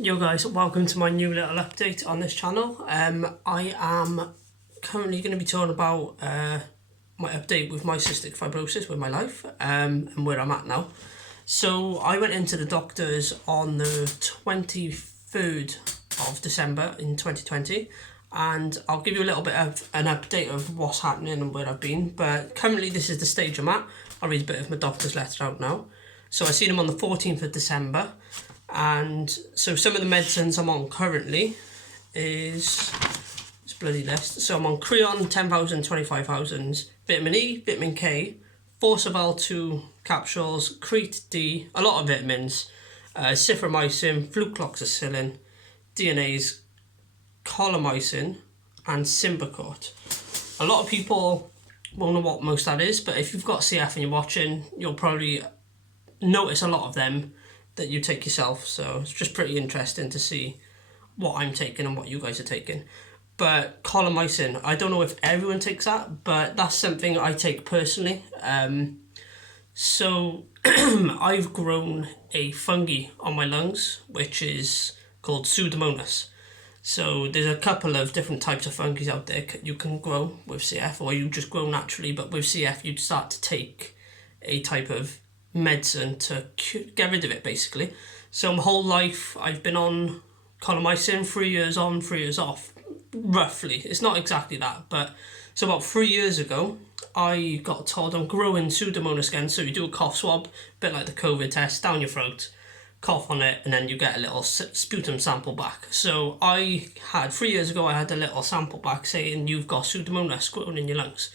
Yo guys, welcome to my new little update on this channel. I am currently going to be talking about my update with my cystic fibrosis, with my life, and where I'm at now. So I went into the doctors on the 23rd of December in 2020, and I'll give you a little bit of an update of what's happening and where I've been. But currently this is the stage I'm at. I'll read a bit of my doctor's letter out now. So I seen him on the 14th of December. And so some of the medicines I'm on currently is this bloody list. So I'm on Creon 10,000, 25,000, vitamin E, vitamin K, Forceval 2 capsules, Crete D, a lot of vitamins, ciframycin, flucloxacillin, DNAs, colamycin, and Symbicort. A lot of people won't know what most that is, but if you've got CF and you're watching, you'll probably notice a lot of them that you take yourself, so it's just pretty interesting to see what I'm taking and what you guys are taking. But colamycin, I don't know if everyone takes that, but that's something I take personally. So I've grown a fungi on my lungs, which is called Pseudomonas. So there's a couple of different types of fungi out there you can grow with CF, or you just grow naturally, but with CF you'd start to take a type of medicine to get rid of it, basically. So my whole life I've been on colamycin, 3 years on, 3 years off, roughly. It's not exactly that, but so about 3 years ago I got told I'm growing Pseudomonas again. So you do a cough swab, a bit like the COVID test, down your throat, cough on it, and then you get a little sputum sample back. So I had 3 years ago, I had a little sample back saying you've got Pseudomonas growing in your lungs.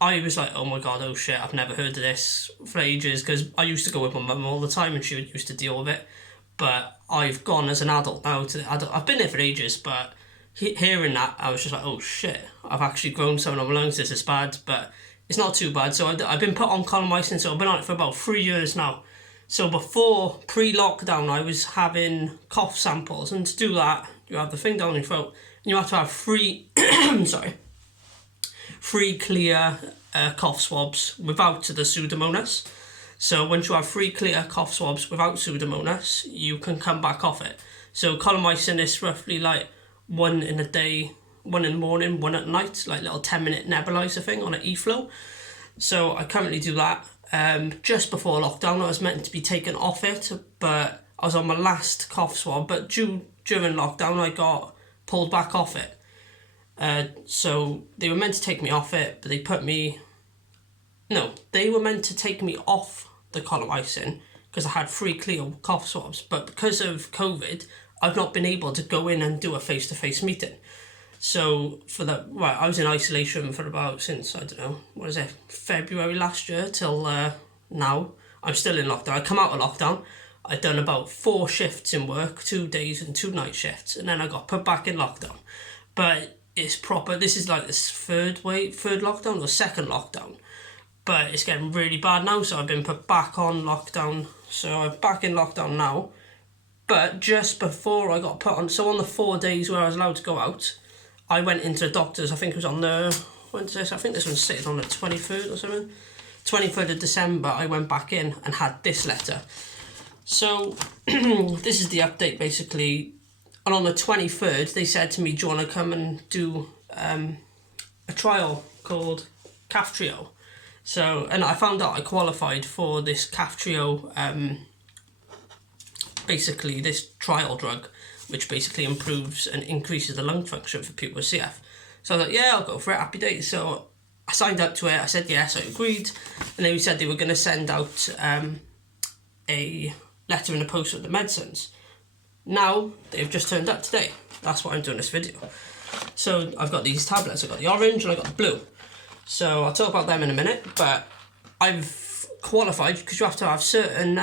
I was like, oh my god, oh shit, I've never heard of this for ages, because I used to go with my mum all the time and she used to deal with it. But I've gone as an adult now to the adult. I've been there for ages, but hearing that, I was just like, oh shit, I've actually grown something on my lungs, this is bad, but it's not too bad. So I've been put on colamycin, so I've been on it for about 3 years now. So before, pre-lockdown, I was having cough samples, and to do that, you have the thing down your throat, and you have to have three clear cough swabs without the Pseudomonas. So once you have 3 clear cough swabs without Pseudomonas, you can come back off it. So colamycin is roughly like 1 in a day, 1 in the morning, 1 at night, like little 10-minute nebulizer thing on an e-flow. So I currently do that. Just before lockdown I was meant to be taken off it, but I was on my last cough swab, but during lockdown I got pulled back off it. So they were meant to take me off it, but they were meant to take me off the colamycin because I had 3 clear cough swabs, but because of COVID I've not been able to go in and do a face-to-face meeting. So I was in isolation for about, since, I don't know, February last year till now. I'm still in lockdown. I come out of lockdown, I'd done about 4 shifts in work, 2 days and 2 night shifts, and then I got put back in lockdown. But it's proper, this is like this third lockdown or second lockdown, but it's getting really bad now, so I've been put back on lockdown. So I'm back in lockdown now, but just before I got put on, so on the 4 days where I was allowed to go out, I went into the doctor's, I think it was on the, when did I think this one's sitting on the 23rd or something, 23rd of December, I went back in and had this letter. So this is the update basically. And on the 23rd, they said to me, do you want to come and do a trial called Kaftrio? So, and I found out I qualified for this Kaftrio, basically this trial drug, which basically improves and increases the lung function for people with CF. So I was like, yeah, I'll go for it, happy days. So I signed up to it, I said yes, I agreed. And they said they were going to send out a letter in the post with the medicines. Now, they've just turned up today. That's why I'm doing this video. So I've got these tablets. I've got the orange and I've got the blue. So I'll talk about them in a minute, but I've qualified because you have to have certain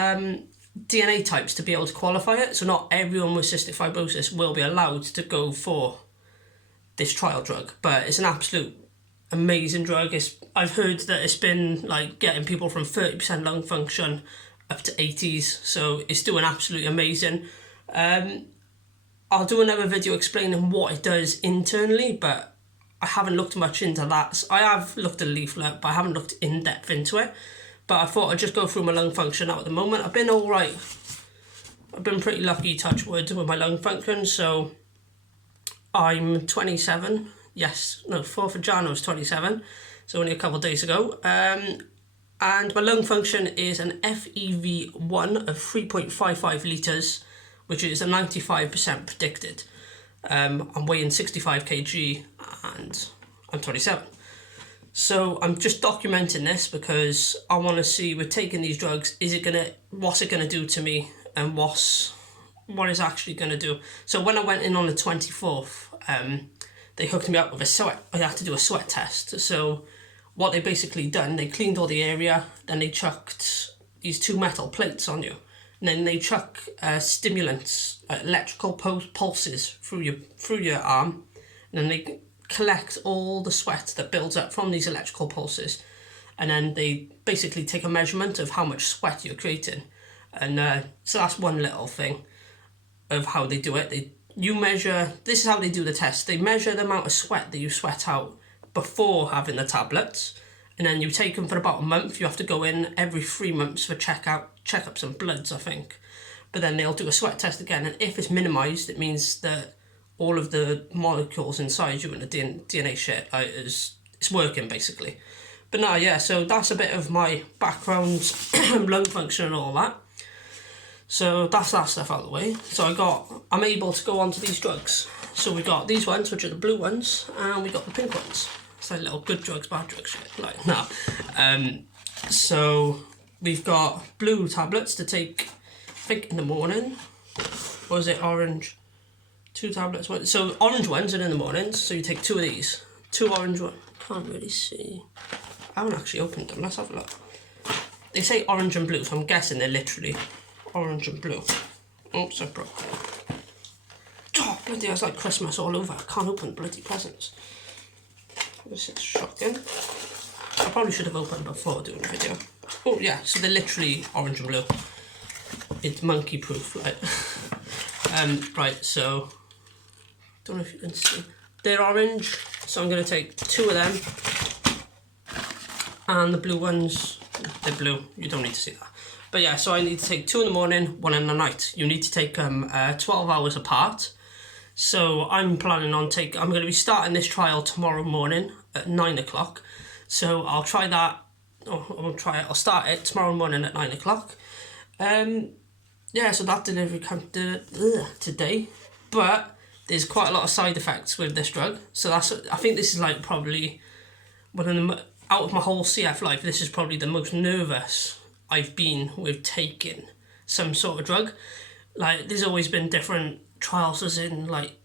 DNA types to be able to qualify it. So not everyone with cystic fibrosis will be allowed to go for this trial drug, but it's an absolute amazing drug. I've heard that it's been like getting people from 30% lung function up to 80s. So it's doing absolutely amazing. I'll do another video explaining what it does internally, but I haven't looked much into that. I have looked at a leaflet, but I haven't looked in depth into it. But I thought I'd just go through my lung function now at the moment. I've been all right. I've been pretty lucky, touch wood, with my lung function. So I'm 27. Yes, no, 4th of January I was 27. So only a couple of days ago. And my lung function is an FEV1 of 3.55 litres, which is a 95% predicted. I'm weighing 65 kg and I'm 27. So I'm just documenting this because I want to see, with taking these drugs, what's it gonna do to me, and what it's actually gonna do. So when I went in on the 24th, they hooked me up with I had to do a sweat test. So what they basically done, they cleaned all the area, then they chucked these 2 metal plates on you, and then they chuck stimulants, electrical pulses through your arm, and then they collect all the sweat that builds up from these electrical pulses, and then they basically take a measurement of how much sweat you're creating. And so that's one little thing of how they do it. This is how they do the test. They measure the amount of sweat that you sweat out before having the tablets, and then you take them for about a month. You have to go in every 3 months for checkups and bloods, I think. But then they'll do a sweat test again, and if it's minimised, it means that all of the molecules inside you and the DNA shit it's working, basically. But no, yeah, so that's a bit of my background, lung function and all that. So that's that stuff out of the way. So I'm able to go on to these drugs. So we got these ones, which are the blue ones, and we got the pink ones. It's like little good drugs, bad drugs shit. Like, no. So we've got blue tablets to take, I think, in the morning. Or is it orange? 2 tablets. So orange ones are in the mornings, so you take 2 of these. 2 orange ones. Can't really see. I haven't actually opened them. Let's have a look. They say orange and blue, so I'm guessing they're literally orange and blue. Oops, I broke it. Oh, bloody hell, it's like Christmas all over. I can't open bloody presents. This is shocking. I probably should have opened before doing the video. Oh yeah, so they're literally orange and blue. It's monkey proof, right? Right, so don't know if you can see. They're orange, so I'm going to take 2 of them. And the blue ones, they're blue. You don't need to see that. But yeah, so I need to take 2 in the morning, 1 in the night. You need to take them 12 hours apart. So I'm planning on I'm going to be starting this trial tomorrow morning at 9 o'clock. So I'll try that. I'll start it tomorrow morning at 9 o'clock. Yeah, so that delivery comes today. But there's quite a lot of side effects with this drug. So I think this is like probably out of my whole CF life, this is probably the most nervous I've been with taking some sort of drug. Like, there's always been different trials, as in like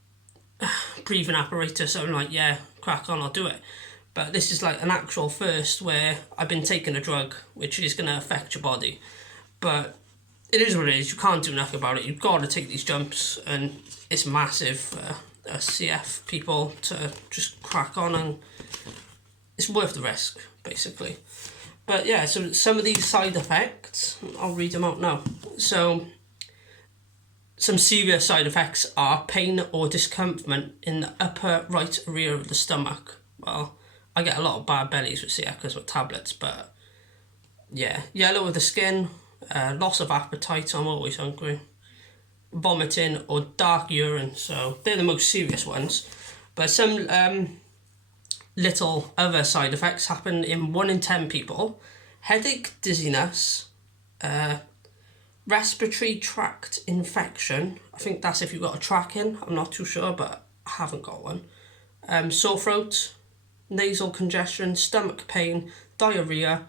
breathing apparatus, so I'm like, yeah, crack on, I'll do it. But this is like an actual first where I've been taking a drug which is going to affect your body. But it is what it is. You can't do nothing about it. You've got to take these jumps, and it's massive for CF people to just crack on, and it's worth the risk, basically. But yeah, so some of these side effects, I'll read them out now. So some serious side effects are pain or discomfort in the upper right rear of the stomach. Well, I get a lot of bad bellies with CF because with tablets, but yeah. Yellow of the skin, loss of appetite, I'm always hungry, vomiting or dark urine, so they're the most serious ones. But some little other side effects happen in 1 in 10 people. Headache, dizziness, respiratory tract infection. I think that's if you've got a track in. I'm not too sure, but I haven't got one. Sore throat, nasal congestion, stomach pain, diarrhea,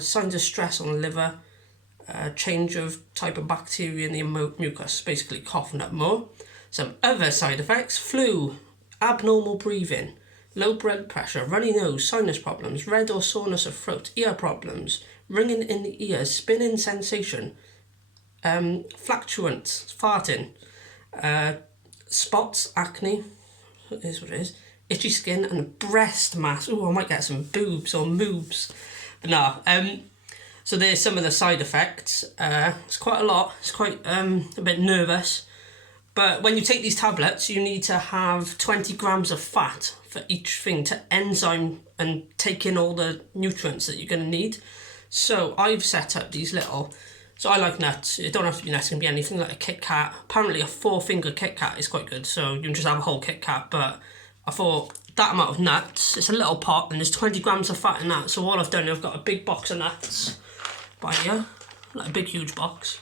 signs of stress on the liver, change of type of bacteria in the mucus, basically coughing up more. Some other side effects: flu, abnormal breathing, low blood pressure, runny nose, sinus problems, red or soreness of throat, ear problems, ringing in the ears, spinning sensation, flatulence, farting, spots, acne, it is what it is, itchy skin, and breast mass. Oh, I might get some boobs or moobs. But no, so there's some of the side effects. It's quite a lot. It's quite a bit nervous. But when you take these tablets, you need to have 20 grams of fat for each thing to enzyme and take in all the nutrients that you're going to need. So I've set up these little So I like nuts. It don't have to be nuts, it can be anything, like a Kit Kat. Apparently a 4-finger Kit Kat is quite good, so you can just have a whole Kit Kat, but I thought that amount of nuts, it's a little pot and there's 20 grams of fat in that, so all I've done, I've got a big box of nuts by here, like a big huge box.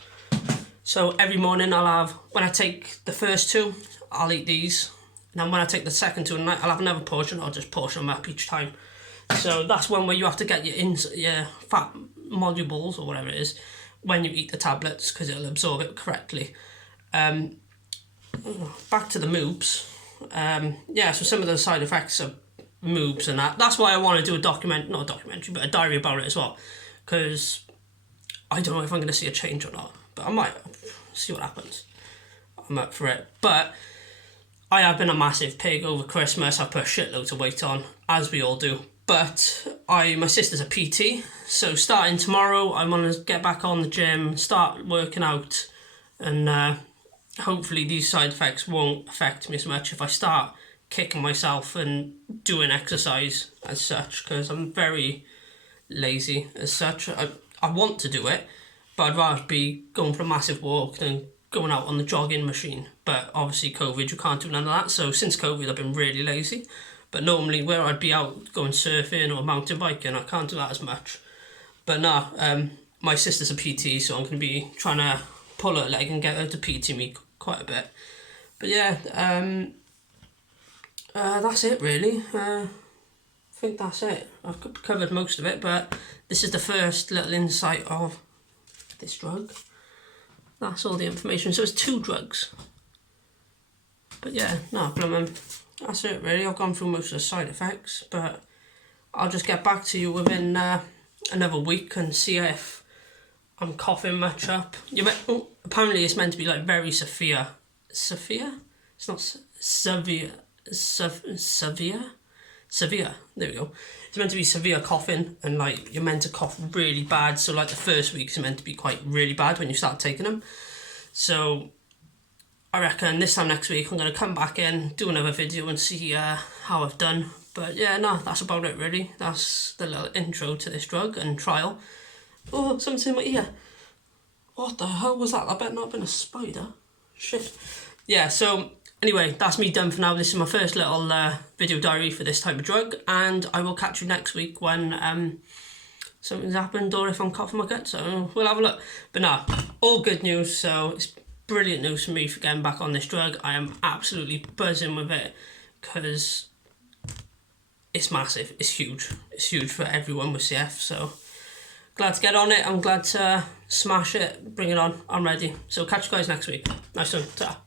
So every morning I'll have, when I take the first 2, I'll eat these, and then when I take the second 2 at night, I'll have another portion, I'll just portion them up each time. So that's one where you have to get your fat modules, or whatever it is, when you eat the tablets, because it'll absorb it correctly. Back to the moobs. Yeah, so some of the side effects of moobs and that's why I want to do not a documentary, but a diary about it as well, because I don't know if I'm going to see a change or not, but I might see what happens. I'm up for it. But I have been a massive pig over Christmas. I've put shitloads of weight on, as we all do. But my sister's a PT, so starting tomorrow, I want to get back on the gym, start working out, and hopefully these side effects won't affect me as much if I start kicking myself and doing exercise as such, because I'm very lazy as such. I want to do it, but I'd rather be going for a massive walk than going out on the jogging machine. But obviously COVID, you can't do none of that, so since COVID I've been really lazy. But normally where I'd be out going surfing or mountain biking, I can't do that as much. But no, my sister's a PT, so I'm going to be trying to pull her leg and get her to PT me quite a bit. But yeah, that's it really. I think that's it. I've covered most of it, but this is the first little insight of this drug. That's all the information. So it's 2 drugs. But yeah, no, that's it really. I've gone through most of the side effects, but I'll just get back to you within another week and see if I'm coughing much up. Apparently it's meant to be like very severe. Severe? It's not severe. Severe. There we go. It's meant to be severe coughing, and like you're meant to cough really bad. So like the first week is meant to be quite really bad when you start taking them. So I reckon this time next week I'm going to come back in, do another video and see how I've done. But yeah, no, that's about it really. That's the little intro to this drug and trial. Oh, something's in my ear. What the hell was that? I better not have been a spider. Shit. Yeah, so anyway, that's me done for now. This is my first little video diary for this type of drug, and I will catch you next week when something's happened, or if I'm coughing my gut, so we'll have a look. But no, all good news, so it's brilliant news for me for getting back on this drug. I am absolutely buzzing with it, because it's massive, it's huge for everyone with CF, so glad to get on it. I'm glad to smash it, bring it on, I'm ready. So catch you guys next week. Nice one, ta.